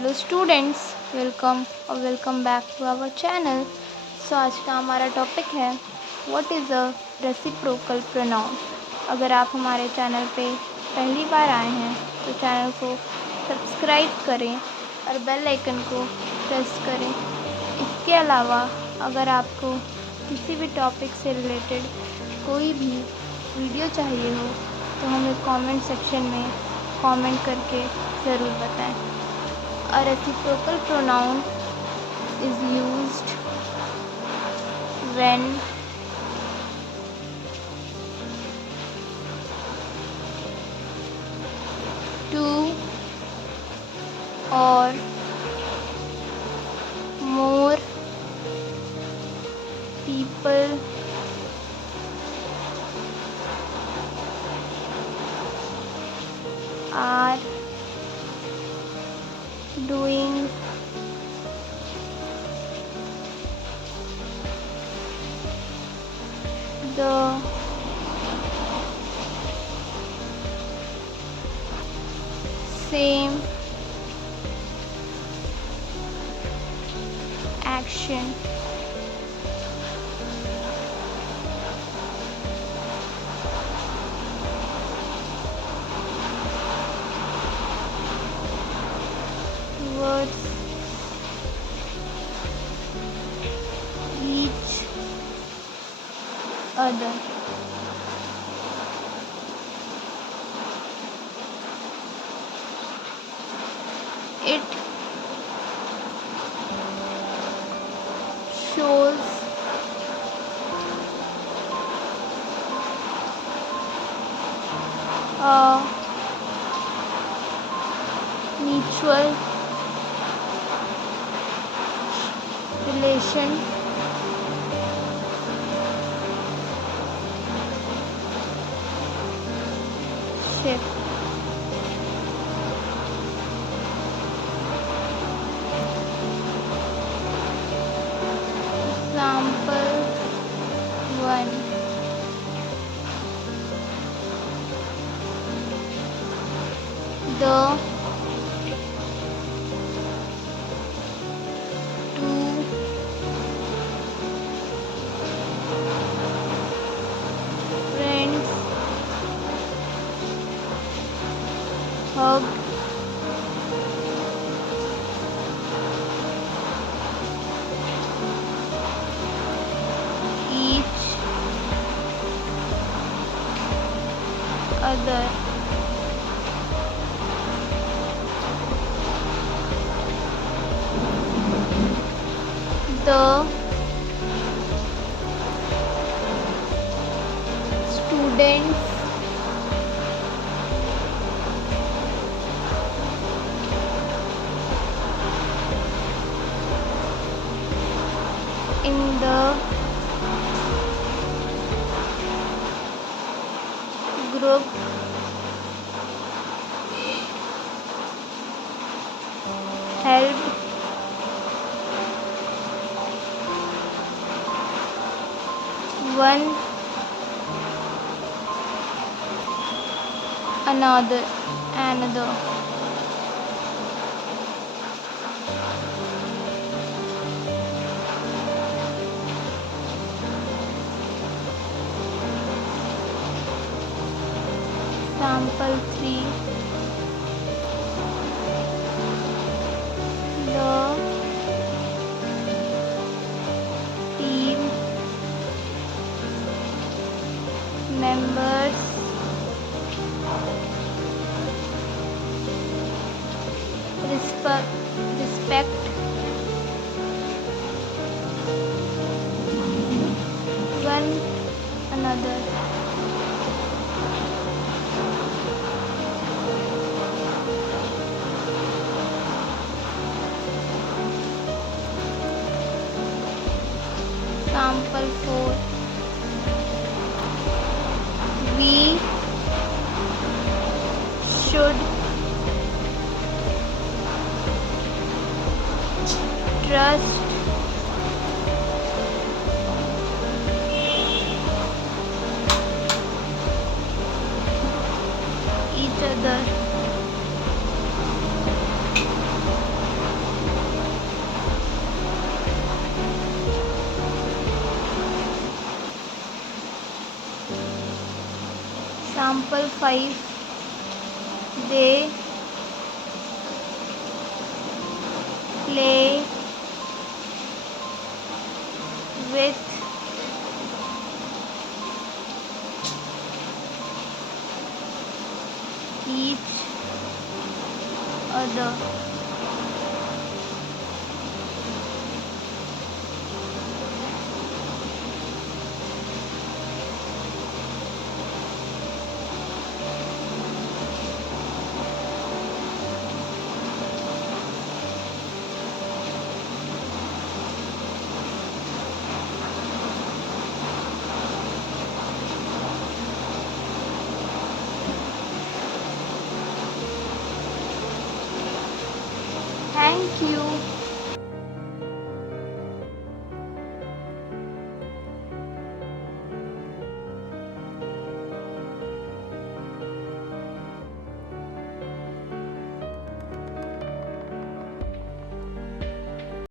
Hello students, welcome back to our channel. So आज का हमारा टॉपिक है what is a reciprocal pronoun. अगर आप हमारे चैनल पे पहली बार आए हैं तो चैनल को सब्सक्राइब करें और बेल आइकन को प्रेस करें। इसके अलावा अगर आपको किसी भी टॉपिक से रिलेटेड कोई भी वीडियो चाहिए हो तो हमें कमेंट सेक्शन में कमेंट करके ज़रूर बताएं। A reciprocal pronoun is used when two or more people are doing the same action. Towards each other. It shows a mutual relationship Example 1. The two friends hug each other. The students in the group helped one another. Example 3. The team members respect one another. Example 4. We should trust each other. Example 5. They play with each other. Thank you.